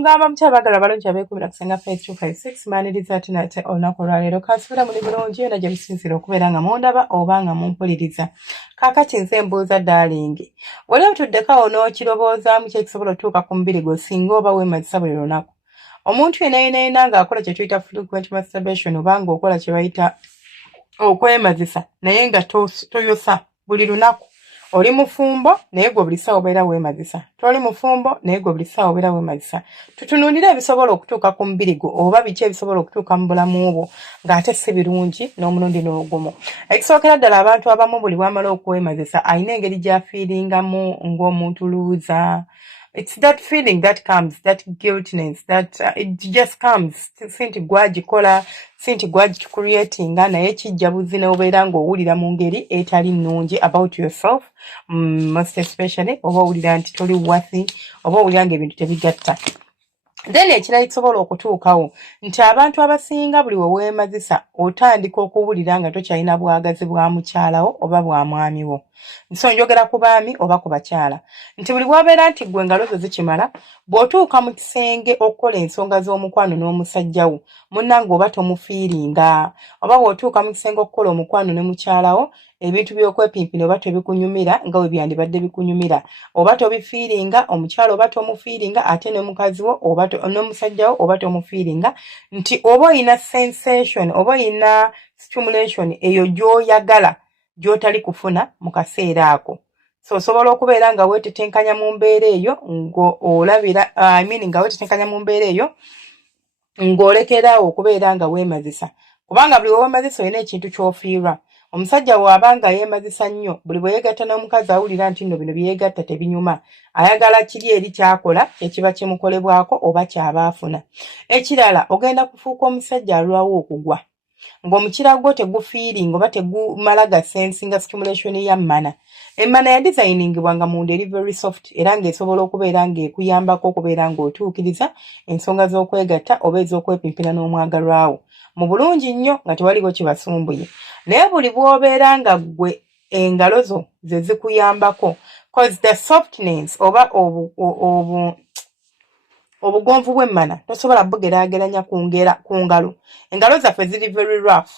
Ongamba mchabagala balungi abekubira kusenga 5256 maniriza ati nate olunaku olwaleero kansubira muli bulungi yona gye musinzira okubeera nga mundaba oba nga mumpuliriza. Kaakati nze mbuuza darling, wali otuddeko n'okirowoozamu ki ekisobola otuuka ku mubiri gwo singa oba weemazisa buli lunaku? Omuntu yenna ng'akola kye tuyita frequent masturbation oba ng'okola kye bayita okwemazisa naye nga toyosa buli lunaku. Oli mufumbo naye gwe buli ssaawa obeera weemazisa. Toli mufumbo naye gwe buli ssaawa obeera weemazisa. Tutunuulire ebisobola okutuuka ku mubiri gwo oba biki ebisobola okutuuka mu bulamu bwo ng'ate si birungi n'omulundi n'ogumu. Ekisookera ddala abantu abamu buli bw'amala okwemazisa alina engeri gy'afiiringamu ng'omuntu luuza. It's that feeling that comes, that guiltiness, that it just comes. Sinti gwagikola, sinti gwagicreatinga naye kijja buzi n'obeera ng'owulira mu ngeri etali nnungi about yourself, most especially oba owulira nti toli worthy, oba owulira ng'ebintu tebigatta. Then ekirala kisobola okutuukawo nti abantu abasinga buli we weemazisa otandika okuwulira nga tokyalina bwagazi bwa mukyalawo oba bwa mwami wo. So njogera ku baami oba ku bakyala. Nti buli bw'obeera nti ggwe engalo zo zikimala, bw'otuuka mu kisenge okukola ensonga z'omukwano n'omusajja wo, munnange oba tomufiiringa. Oba bw'otuuka mu kisenge okukola omukwano ne mukyalawo, ebintu by'okwepimpina oba tebikunyumira nga bwe byandibadde bikunyumira. Oba tobifiiringa, omukyala oba tomufiiringa, ate ne mukazi wo oba n'omusajja wo oba tomufiiringa, nti oba oyina sensation oba oyina stimulation eyo gy'oyagala gy'otali kufuna mu kaseera ako. So osobola okubeera nga weetetenkanya mu mbeera eyo ng'olabira nga weetetenkanya mu mbeera eyo ng'olekeraawo okubeera nga weemazisa. Kubanga buli weemazisa olina ekintu ky'ofiirwa. Omusajja bw'abanga yeemazisa nnyo, buli bwe yeegatta n'omukazi awulira nti nno bino bye yeegatta tebinyuma. Ayagala kiri eri kyakola ekiba kimukolebwako oba kyaba afuna. Ekirala ogenda kufuuka omusajja alwawo okugwa. Ng'omukira gwo tegufiiringa oba tegumala gasensinga stimulation ya mmana. Emmana ya designingibwa nga munda eri very soft era ng'esobola okubeera ng'ekuyambako okubeera ng'otuukiriza ensonga z'okwegatta oba ez'okwepimpina n'omwagalwawo. Mu bulungi nnyo nga tewaliwo kibasumbuye. Naye buli bw'obeera nga ggwe engalo zo ze zikuyambako, cause the softness oba obugonvu bw'emmana tosobola bugeraageranya ku ngalo. Engalo zaffe ziri very rough.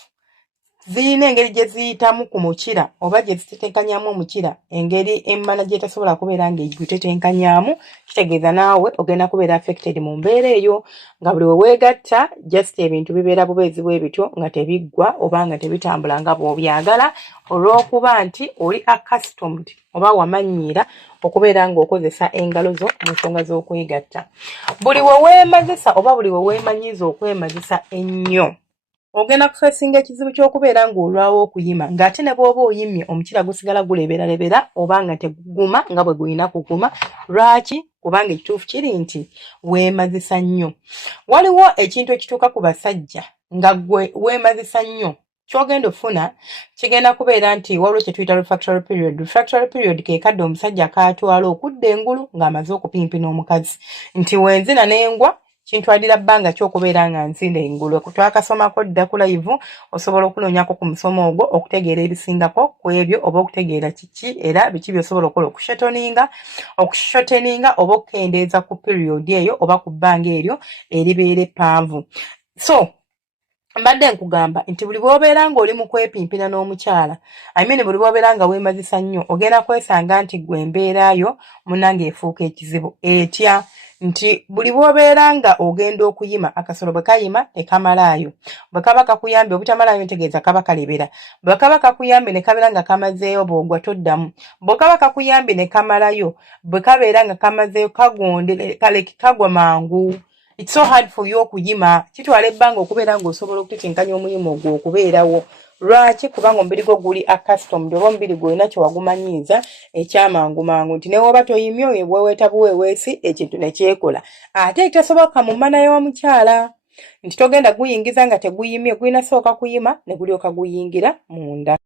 Zirina engeri gye ziyitamu ku mukira oba gye zitetenkanyaamu omukira, engeri emmana gye tasobola kubeera ng'egitetenkanyaamu, kitegeeza naawe ogenda kubeera affected mu mbeera eyo nga buli we weegatta just ebintu bibeera bubeezi bwe bityo nga tebiggwa oba nga tebitambula nga bw'obyagala olw'okuba nti oli accustomed oba wamanyiira okubeera ng'okozesa engalo zo mu nsonga z'okwegatta. Buli we weemazisa oba buli we weemanyiiza okwemazisa ennyo, ogenda kufeesinga ekizibu ky'okubeera ng'olwawo okuyima, ng'ate ne bw'oba oyimye omukira gusigala guleberalebera oba nga teguguma nga bwe gulina kuguma. Lwaki? Kubanga ekituufu kiri nti weemazisa nnyo. Waliwo ekintu ekituuka ku basajja nga gwe weemazisa nnyo, ky'ogenda ofuna kigenda kubeera nti waliwo kye tuyita refractory period. Refractory period ke kadde omusajja kaatwala okudda engulu ng'amaze okupimpina omukazi. Nti wenzina n'engwa kintwalira bbanga ky'okubeera nga nzina engulu. Twakasomako dda ku live, osobola okunoonyako ku musomo ogwo okutegeera ebisingako ku ebyo oba okutegeera kiki era biki by'osobola okukola okushoteninga oba okukendeeza ku period eyo oba ku bbanga eryo eribeera eppanvu. So mbadde nkugamba nti buli bw'obeera ng'oli mu kwepimpina n'omukyala, buli bw'obeera nga weemazisa nnyo, ogenda kwesanga nti gwe embeerayo munnange efuuka ekizibu etya. Nti buli bw'obeera nga ogenda okuyima, akasolo bwe kayima tekamalaayo. Bwe kaba kakuyambye obutamalaayo ntegeeza kaba kalebera. Bwe kaba kakuyambye ne kabeera nga kamazeeyo bw'ogwa toddamu. Bwe kaba kakuyambye ne kamalayo, bwe kabeera nga kamazeeyo kagondere kagwa mangu. It's so hard for you okuyima. Kitwala ebbanga okubeera ng'osobola okutetenkanya omuyima ogwo okubeerawo. Lwaki? Kubanga omubiri gwo guli accustomed oba omubiri gwo olina kye wagumanyiiza ekyamangu mangu nti ne bw'oba toyimye weeweeta buweeweesi ekintu ne kyekola. Ate ekitasoboka mu mmana y'omukyala nti togenda guyingiza nga teguyimye, gulina sooka kuyima ne gulyoka guyingira munda.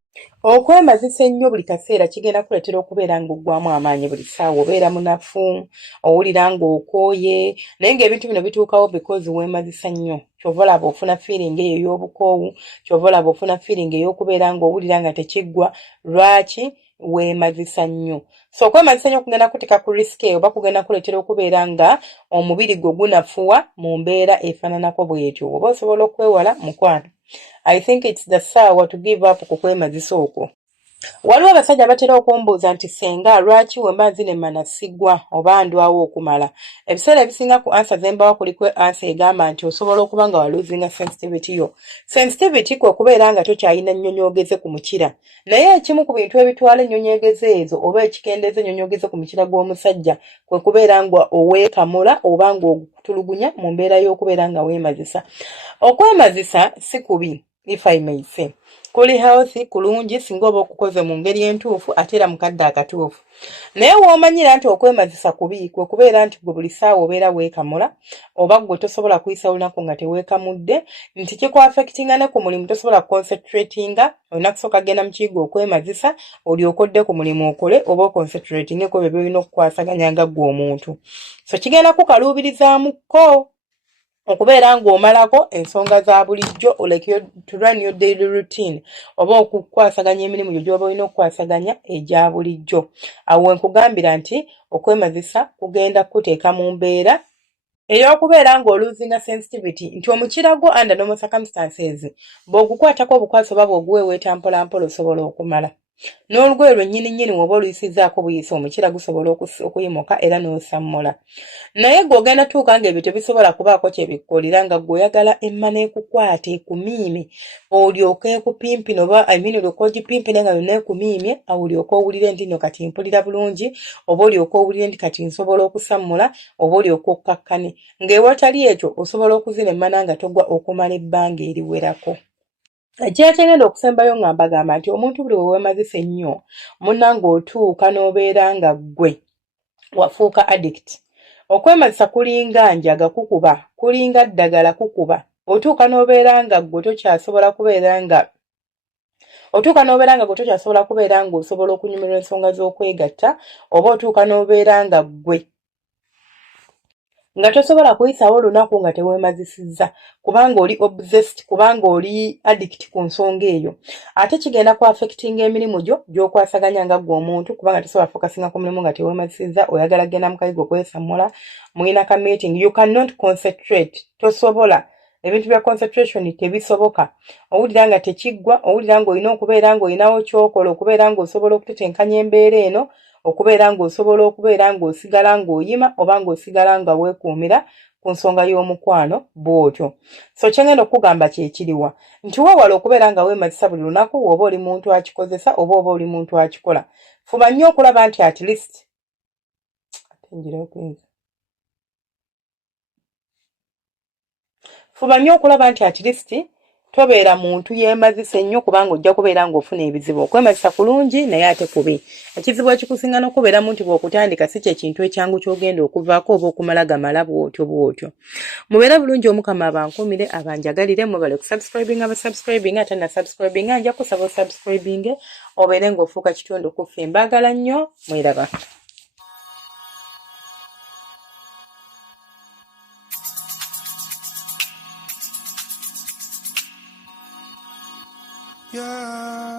Okwemazisa ennyo buli kaseera kigenda kuleetera okubeera ng'oggwamu amaanyi buli ssaawa, obeera munafu, owulira ng'okooye, naye ng'ebintu bino bituukawo because weemazisa nnyo. Kyova olaba ofuna feeling eyo ey'obukoowu, kyova olaba ofuna feeling ey'okubeera ng'owulira nga tekiggwa. Lwaki? weemazisa nnyo. So okwemazisa nnyo kugenda kuteeka ku risk oba kugenda kuleetera okubeera nga omubiri gwo gunafuwa mu mbeera efaananako bw'etyo. Oba osobola okwewala mukwano. I think it's the saawa to give up ku kwemazisa okwo. Waliwo abasajja abatera okumbuuza nti senga lwaki we mba nzinemma nasigwa oba ndwawo okumala. Ebiseera ebisinga ku ansa zembawo kuliko ansa egamba nti osobola okuba nga waluzinga sensitivity yo. Sensitivity kwe kubeera nga tokyalina nnyonyoogeze ku mukira. Naye ekimu ku bintu ebitwala ennyonyoogeze ezo oba ekikendeeza ennyonyoogeze ku mukira gw'omusajja kwe kubeera nga oweekamula oba ng'ogutulugunya mu mbeera y'okubeera nga weemazisa. Okwemazisa si kubi, if I may say. Kuli healthy kulungi singa oba okukoze mu ngeri entuufu ate era mu kadde akatuufu. Naye w'omanyira nti okwemazisa kubi kwe kubeera nti gwe buli ssaawa obeera weekamula oba gwe tosobola kuyisa lunaku nga teweekamudde, nti kikwaffectinga ne ku mulimu tosobola concentratinga, olina kusooka genda mu kiyigo okwemazisa olyoke odde ku mulimu okole oba oconcentratingeko bye byolina okukwasaganya nga ggwe omuntu. So kigenda kukaluubirizaamuko okubeera ng'omalako ensonga za bulijjo like to run your daily routine oba okukwasaganya emirimu gyo gy'oba olina okukwasaganya egya bulijjo. Awo nkugambira nti okwemazisa kugenda kuteeka mu mbeera ey'okubeera ng'oluzinga sensitivity nti omukira gwo under normal circumstances bw'ogukwatako obukwasi oba bw'oguweeweeta mpola mpola osobola okumala. N'olugoye lwennyini woba oluyisizzaako buyisa omukira gusobola okuyimuka era n'osammula. Naye gw'ogenda tuuka ng'ebyo tebisobola kubaako kye bikkolera nga gw'oyagala emma n'ekukwata ekumiime olyoke ekupimpine oba olyoke ogipimpine nga yonna ekumiimye awo olyoke owulire nti nno kati mpulira bulungi oba olyoke owulire nti kati nsobola okusammula oba olyoke okkakkane. Ng'ewatali ekyo osobola okuzina emmana nga togwa okumala ebbanga eriwerako. Kyekigenda okusembayo nga mbagamba nti omuntu buli weemazisa ennyo munnange otuuka n'obeera nga ggwe wafuuka addict. Okwemazisa kulinga njaga kukuba, kulinga ddagala kukuba. Otuuka n'obeera nga ggwe tokyasobola kubeera nga osobola okunyumirwa ensonga z'okwegatta oba otuuka n'obeera nga ggwe nga tosobola kuyisaawo olunaku nga teweemazisizza kubanga oli obsessed, kubanga oli addict ku nsonga eyo. Ate kigenda ku affectinga emirimu gyo gy'okwasaganya nga ggwe omuntu kubanga tosobola focusinga ku mulimu nga teweemazisizza, oyagala genda mu kayigo kwesammula, muyina ka meeting, you cannot concentrate, tosobola. Ebintu bya concentration tebisoboka. Owulira nga tekiggwa, owulira ng'olina okubeera ng'olinawo ky'okola, okubeera ng'osobola okutetenkanya embeera eno, okubeera ng'osobola okubeera ng'osigala ng'oyima oba ng'osigala nga weekuumira ku nsonga y'omukwano bw'otyo. So kyengenda okugamba kyekiriwa nti weewala okubeera nga weemazisa buli lunaku oba oli muntu akikozesa oba oli muntu akikola. Fuba nnyo okulaba nti at least tobeera muntu yeemazisa ennyo kubanga ojja kubeera ng'ofuna ebizibu. Okwemazisa kulungi naye ate kubi. Ekizibu ekikusinga n'okubeeramu nti bw'okutandika si kyekintu ekyangu ky'ogenda okuvaako oba okumala gamala bw'otyo. Mubeere bulungi Omukama abankumire abanjagalire mubale kusubscribinga abasubscribinga ate na subscribinga nja kusaba osubscribinge obeere ng'ofuuka kitundu ku ffe. Mbaagala nnyo mweraba. Yeah.